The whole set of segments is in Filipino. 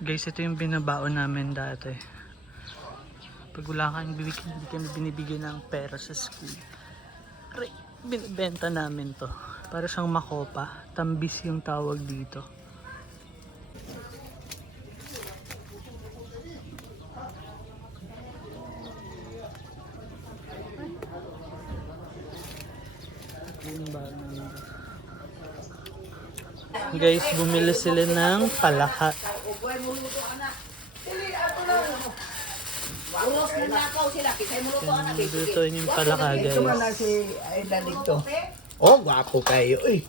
Guys, ito yung binabaon namin dati. Pag wala kang bibigyan, hindi kami binibigyan ng pera sa school. Binibenta namin to. Para siyang makopa. Tambis yung tawag dito. Guys, bumili sila ng palaka. Dito yung palaka, guys. Oh, gwapo kayo. Uy,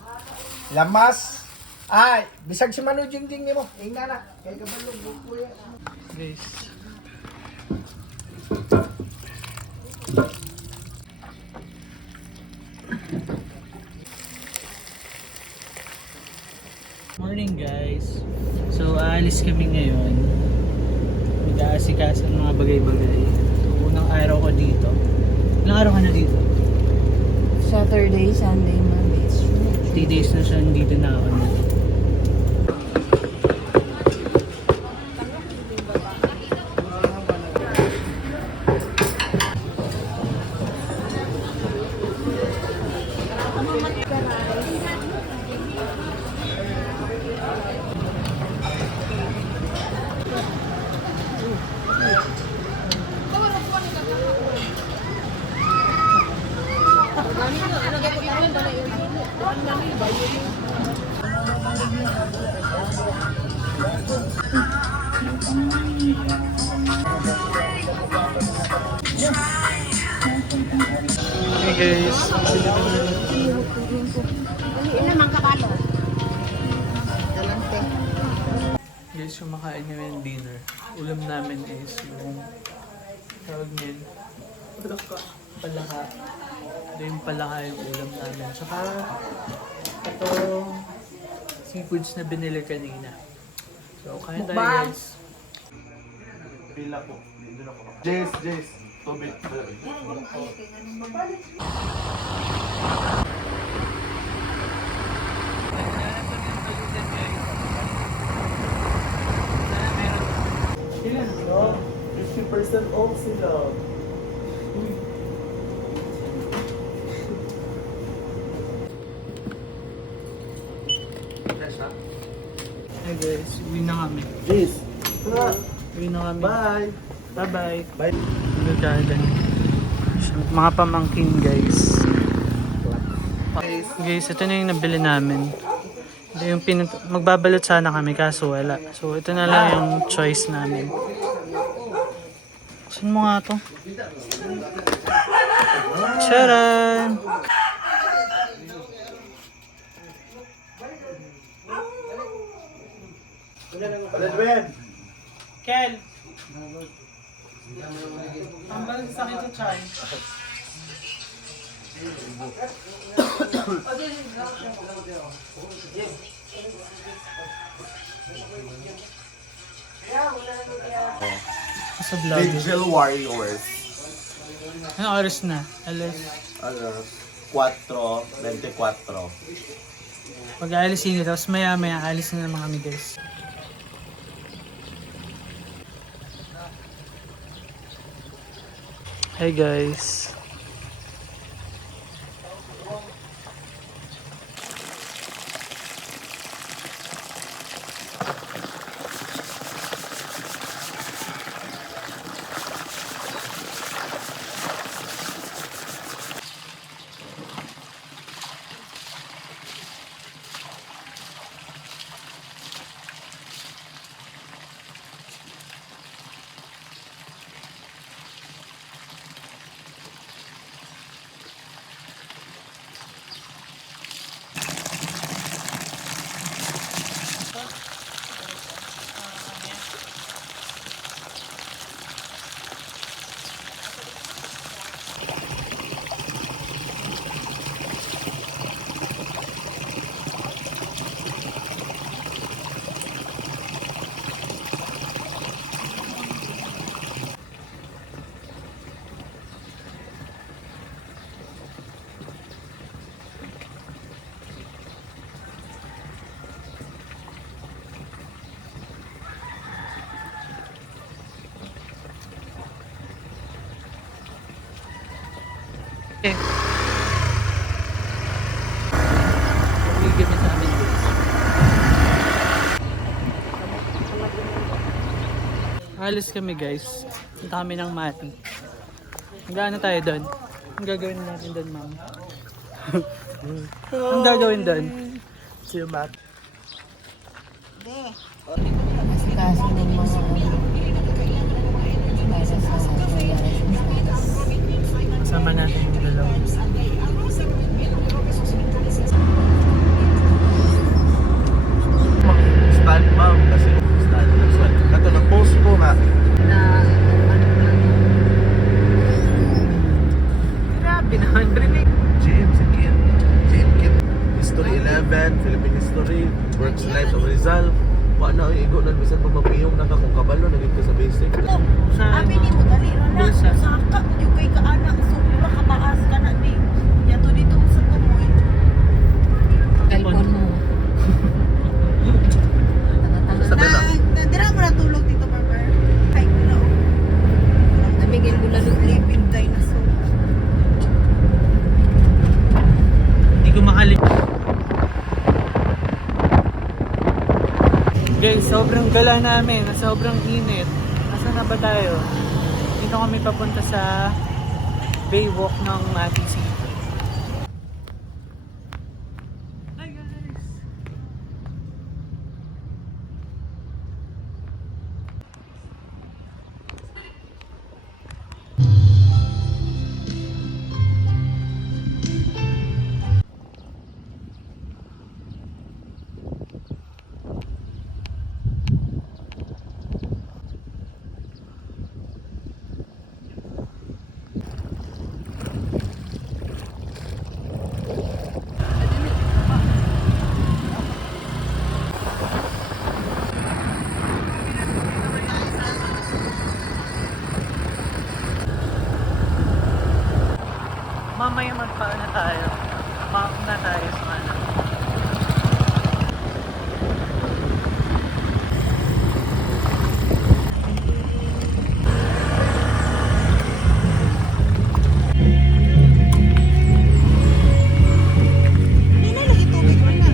lamas. Ay, bisag si Manu Jingding ni mo. Ingna na. Kaya kabalog. Guys. Morning, guys. So, aalis kami ngayon. Mag-aasikaso ng mga bagay-bagay. So, unang araw ko dito. Ilang araw ka na dito? Saturday, Sunday, Monday, 3 days na siya dito na ako. Hey guys, guys, kumakain nyo yung dinner. Ulam namin is yung tawag nyo palaka. Ito yung palaka yung ulam namin. Tsaka ito seafoods na binili kanina. So, kain tayo guys. Pila po. Jace. Tubig. Ilan sila? 50% off sila. Hey guys, uwi na kami. Jace. Uwi na kami. Bye. Bye-bye. Bye. Good garden. Mga pamangkin guys. Guys, ito na yung nabili namin. Ito yung magbabalot sana kami kaso wala. So ito na lang yung choice namin. Saan mo nga to? Charan! Kel! Ang balik sa akin sa chai. Sa vlog. Digital Warriors. Anong oras na? Alas. 4:24. Pag-aalisin nyo, tapos maya-maya alis na naman kami guys. Hey guys. Eh. Uwi kami sa amin. Alis kami guys. Punta kami ng Mati. Hanggang tayo doon? Ang gagawin natin doon, ma'am? Ang gagawin doon? See you, Matt. Mas kaso ng mga nasa sa Kasama natin yung dalawa. Stand ma'am kasi stand. Kato na post ko nga. Grabe naman, Brene. James again. James Kim. History 11, Philippine History, Works Lives of Rizal. Wala na igo na bisan pa mapiyong na ka kung kabalo naging ka sa basic. Saan? Abi ni mo dali ro na. Bulsa. Saka yung kay kaanak sobra kabaas ka na ni. Yato dito sa tumoy. cellphone mo. Sa bela. Dira mo na tulog dito, Barber. Ay, wala. Namigil mo lalo. Sleeping dinosaur. Hindi ko makalik. Guys, sobrang gala namin. Sobrang init. Nasaan na ba tayo? Dito kami papunta sa Baywalk ng Mati City. Hi guys! Mamaya magpaano tayo. Mount na tayo sa ano. Hindi na lagi tubig mo na.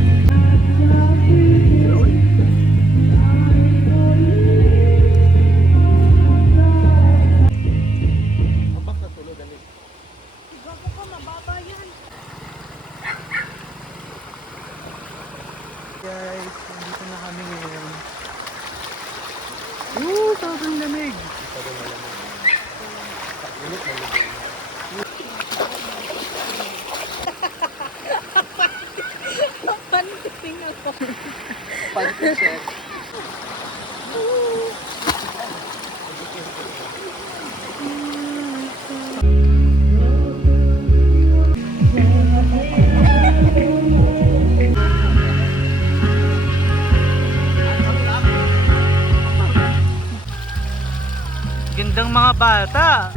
Gago ka, mababa yan. Guys, nandito na kami ngayon. Woo! Sobrang lamig! Panting ako. Gandang mga bata!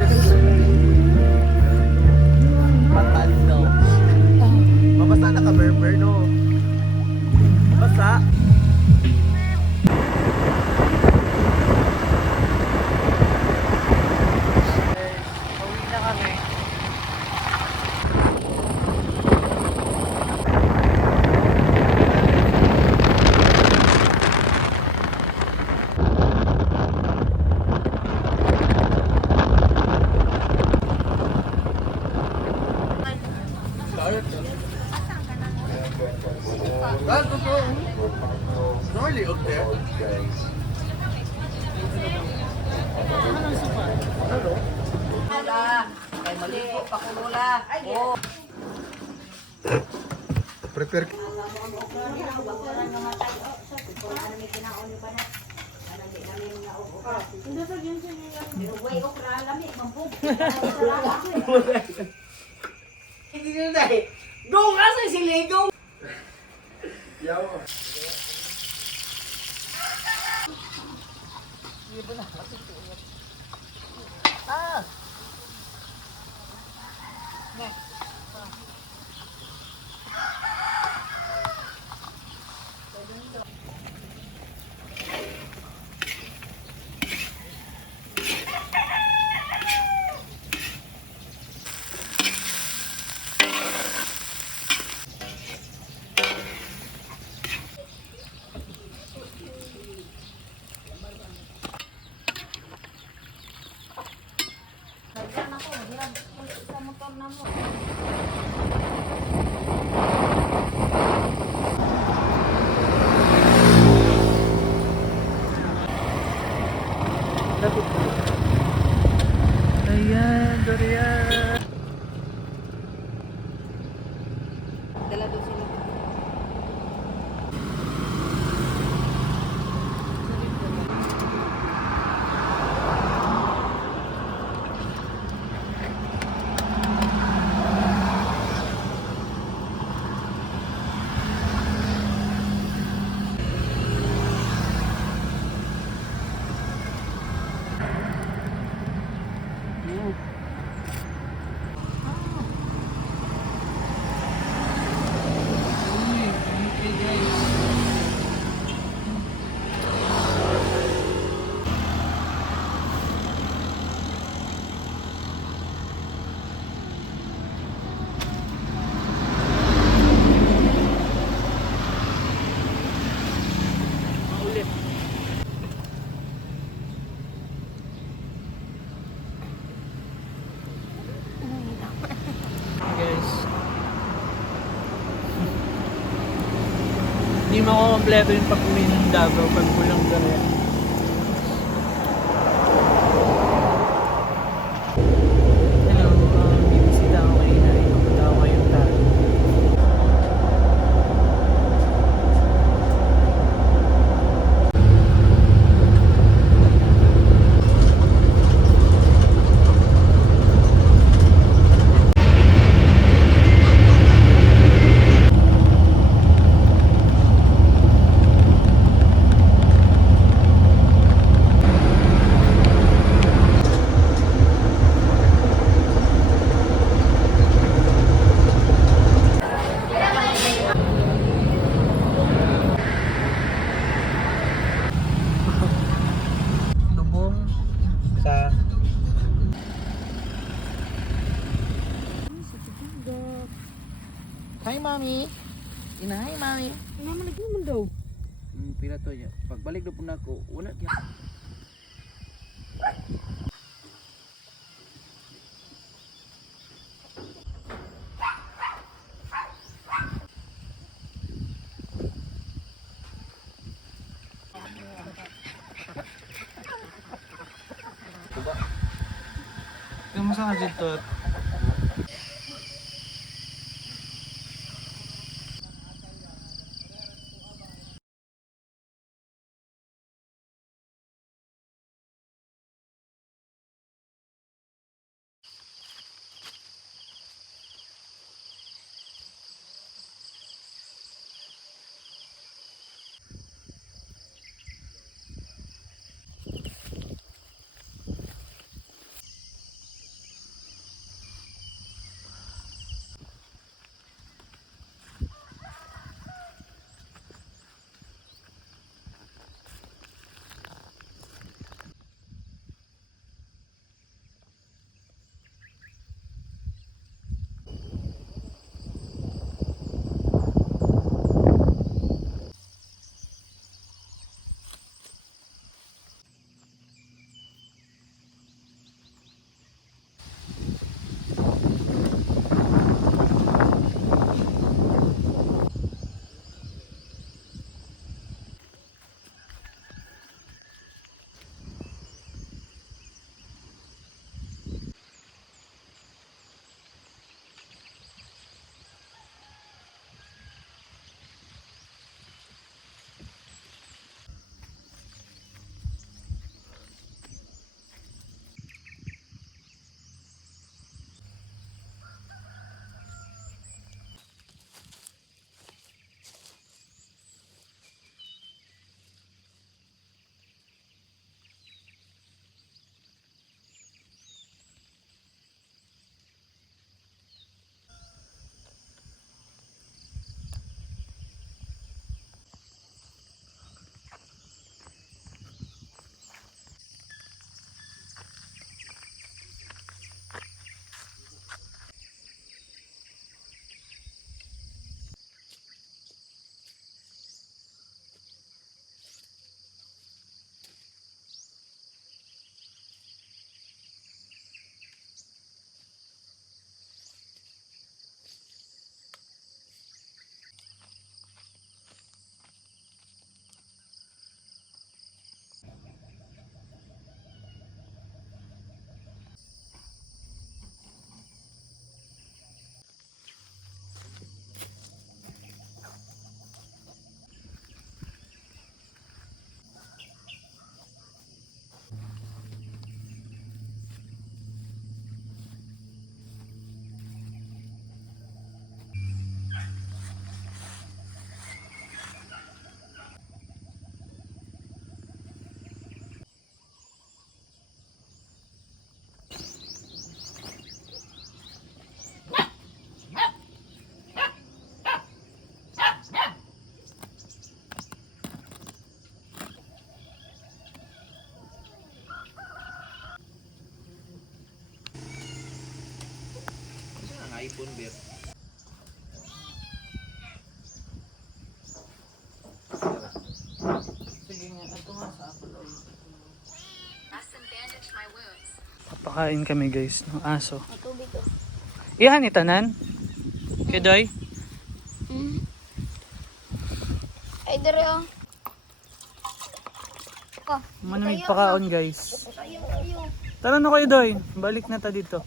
Patando. Mabasa na ka Berber no. Basa. Guys, pauwi na kami. That's the phone. Normally up there. Ay, maligo pa ko lola. Oh. Prepare. Hindi na dahil. Go nga sa siligaw. guys. Hindi makukompleto yung pag-uwi ng Davao pag walang gaya. Hello, bibisita ako kay Inay. Papunta ako kayong tao. Lubong sa Hi, Mami. Hi, Mami. Naman lagi naman daw. Pila to ya. Pagbalik do po na ako, wala kya. Kamusta ka dito? iPhone beer. Sige nga, ito nga sa Apple Oil. Papakain kami guys ng aso. Iyan itanan? Kedoy? Ay, dere oh. Manamig pa kaon guys. Ayaw. Tara na kayo Doy. Balik na ta dito.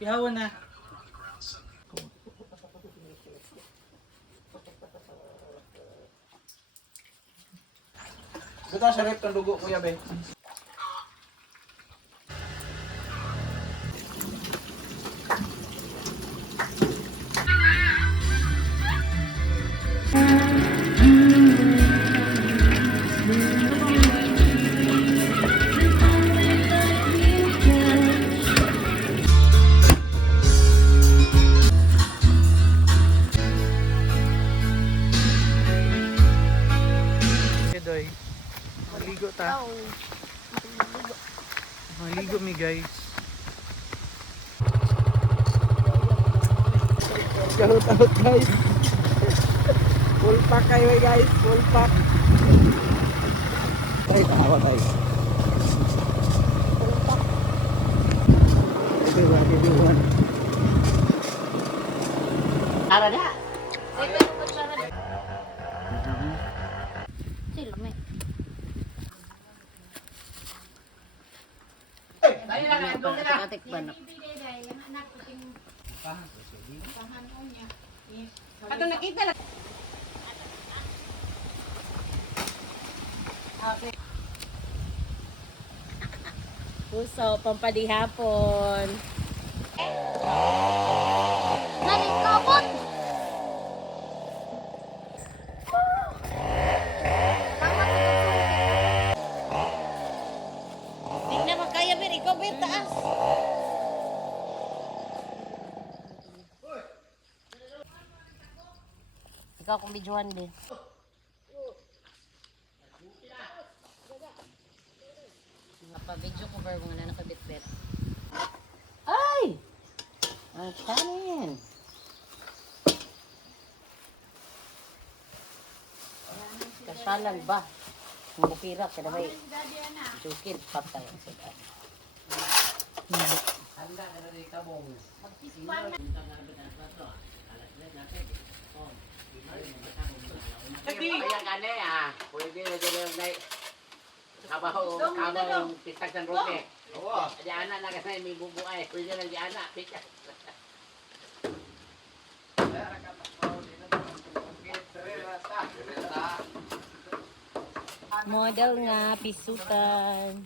Ihawan na. Buta sa rep ng dugo, Kuya Ben. Kedoy. Maligo ta. Maligo mi guys. Kahut-kahut guys. Full pack kayo guys, full pack. Ay, tawa guys. Full pack. Ito ba, kiduhan. Sila may. Katik ba na? Puso, pampadihapon. Galit kabot! Hindi na makaya, Bir. Ikaw, Bir, taas. Ikaw kung videohan, Bir. Napa-video ko, Bir, mga nakabit-bit. Ay! Ang kanin. Kasalan ba? Mupira ka na ba? Jukid, patay ang sikat. Ayan kane pwede na dito na kabang pisag ng rote. Oo. Diyan na kasi may bubuay. Pwede na diyan na pisag. Model nga, pisutan.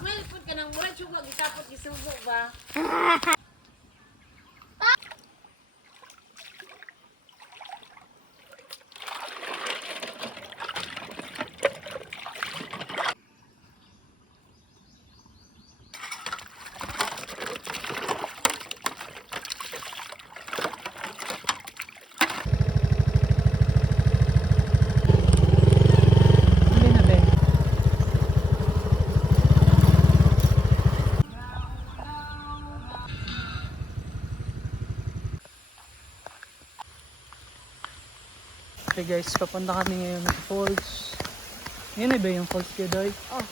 Smile food ka nang mura juga gitapot gisugo ba? Hindi na be. Okay guys, papunta kami ngayon ng falls. Yan na ba yung falls Kedoy? Oh.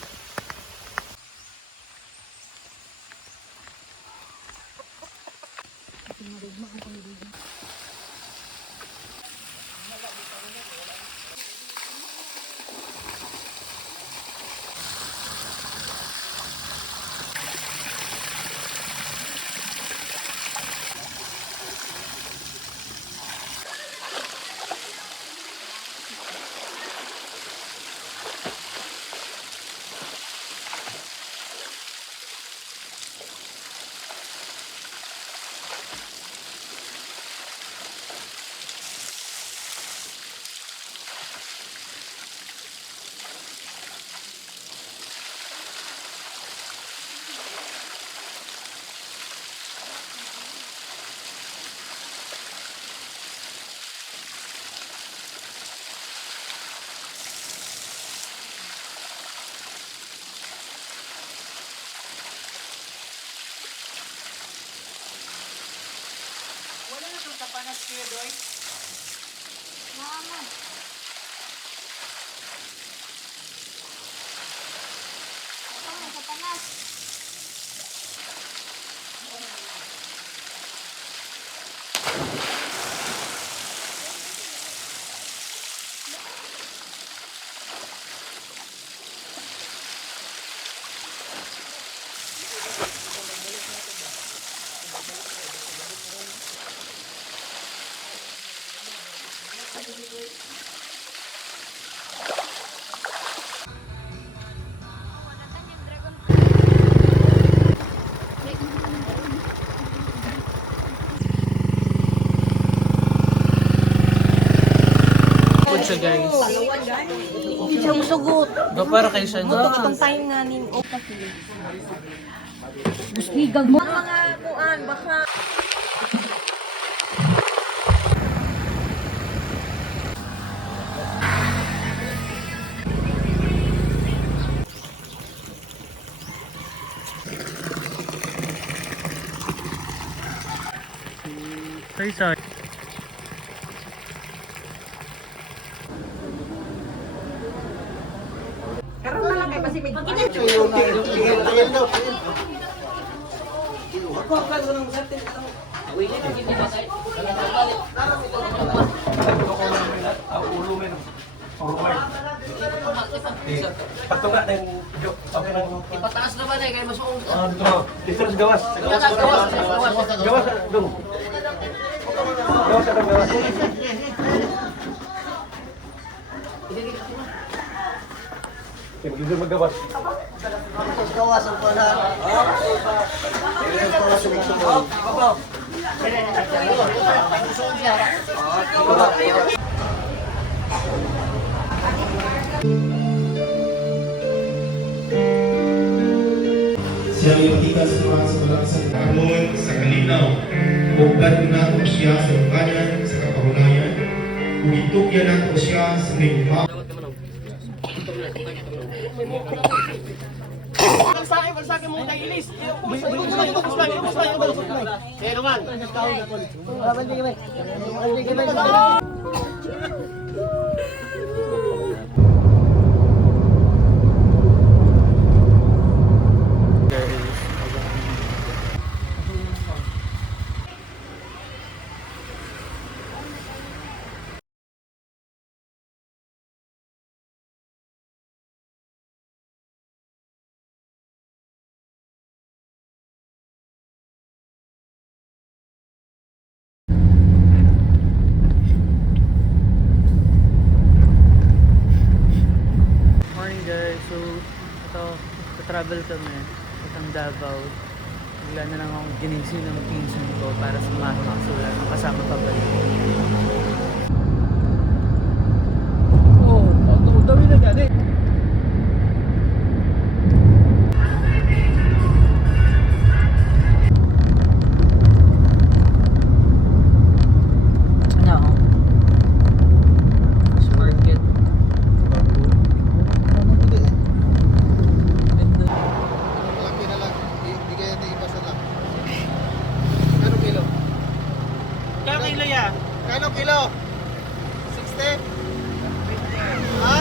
Satanas Kuya Doy. Mama. Ako, sa tanas. Food siya guys. Hindi siya musugot. Ba para kayo siya no? Papantayin nga ning Busligag mo. Mga kuan, baka Sorry. Patunga na yung joke. Okay na. Ipataas naman eh, kaya masuong. Dito sa gawas. Gawas. Gawas, dong. Gawas, gawas. Dito magawas. Gawas ang pala. Siya ay makita sa mga sa kahapon, sa kalinaw, ugad na ko siya sa uganan, sa kapahunayan, ug itugyan na ko siya sa may Morning guys. So, ito, travel kami. Itang Davao. Bigla na lang akong ginising ng pinsan ko para sumama. So, wala nang kasama pa balik. Dami na gani. No. Market. Malaki na lang. Bigay natin iba sa lang. Kano kilo? Kaya kilo ya? Kano kilo? 60? Ha?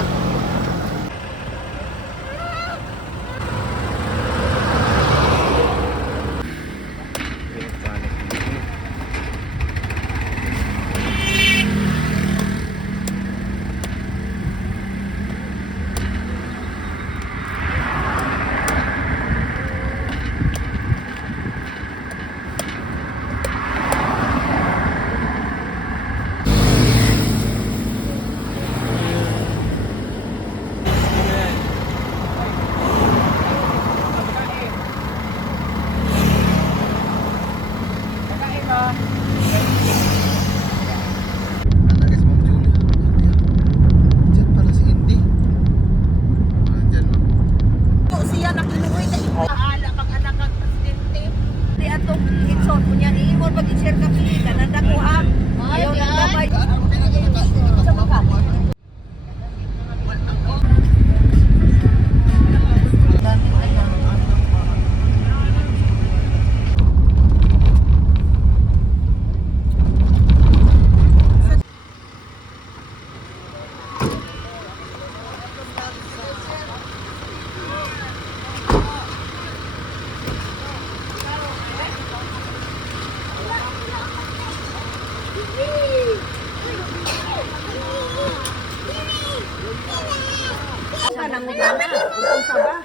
ka nang mugana. Unsa ba?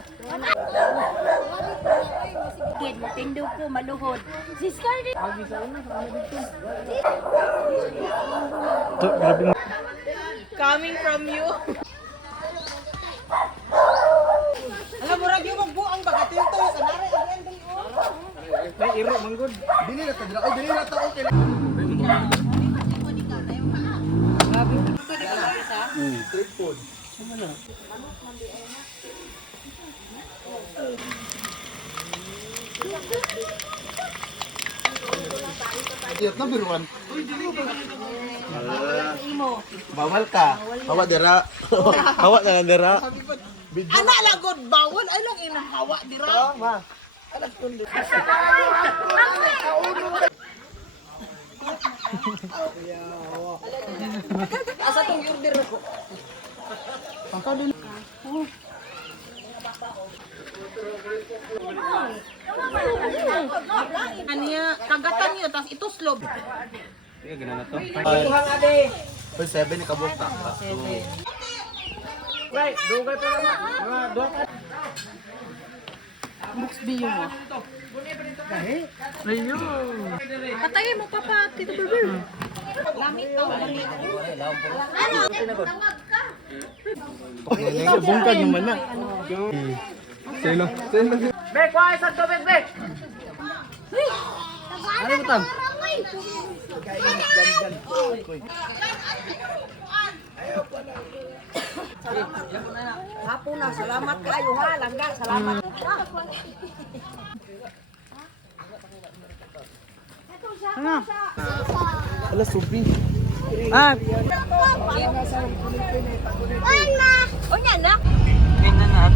Gid matindog ko maluhod. Si Scarlett. Coming from you. Alam mo ra gyud magbuang bagatin to sa nare ang ending o. Dili na tadra. Ay, dili na ta okay. Street food. Iyot na biruan. Bawal ka. Hawa dira. Hawa na lang dira. Ana lagod bawal ay lang inang hawa dira. Asa tong order ko? Aniya kagatan niyo tas ituslob. Pwede 7 ikabok ta. Patay mo papa Tito Berber. Lamit to, lamit. Bungkag naman na. Bek, why sa to, Bek? Ano mo tam? Hapo na, salamat kayo ha, langga, salamat. Ala subi. Ah, O nya na. tingnan na.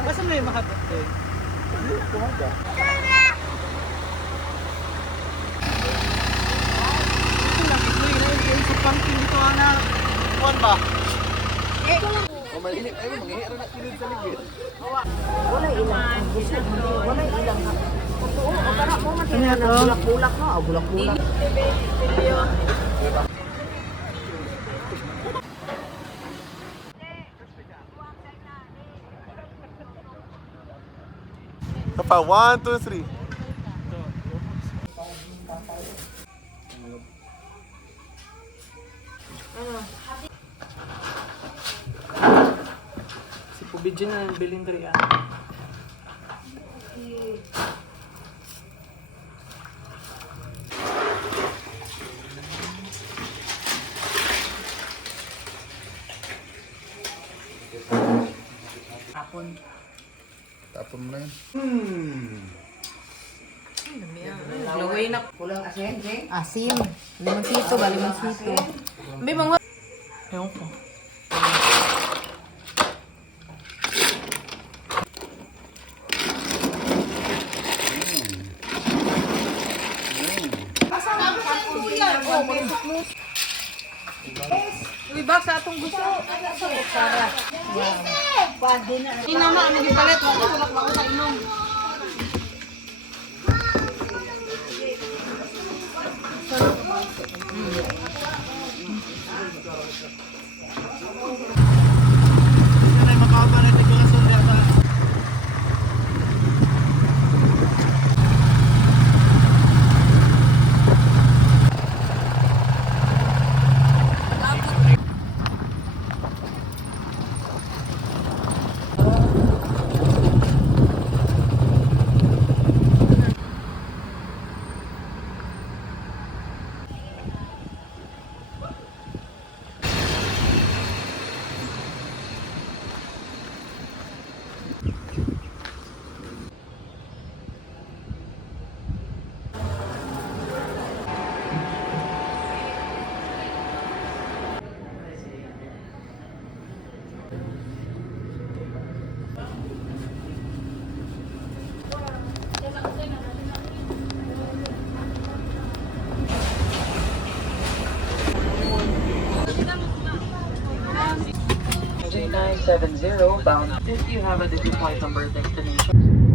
Basta may makapit. Wala ilang. Wala ilang. Totoo, para mo man Ano to? bulak-bulak no, bulak-bulak. Kapa 1 2 3. Si Pubidyo na ang biling dariya. Tapon mo na yun. Laway na. Kulang asin, Jeng. Asim. Limonsito ba? Limonsito. May mga... Ewan ko. Inama, ano yung palit? Wala ko lang sa inom. J970 bound. If you have a different flight number destination.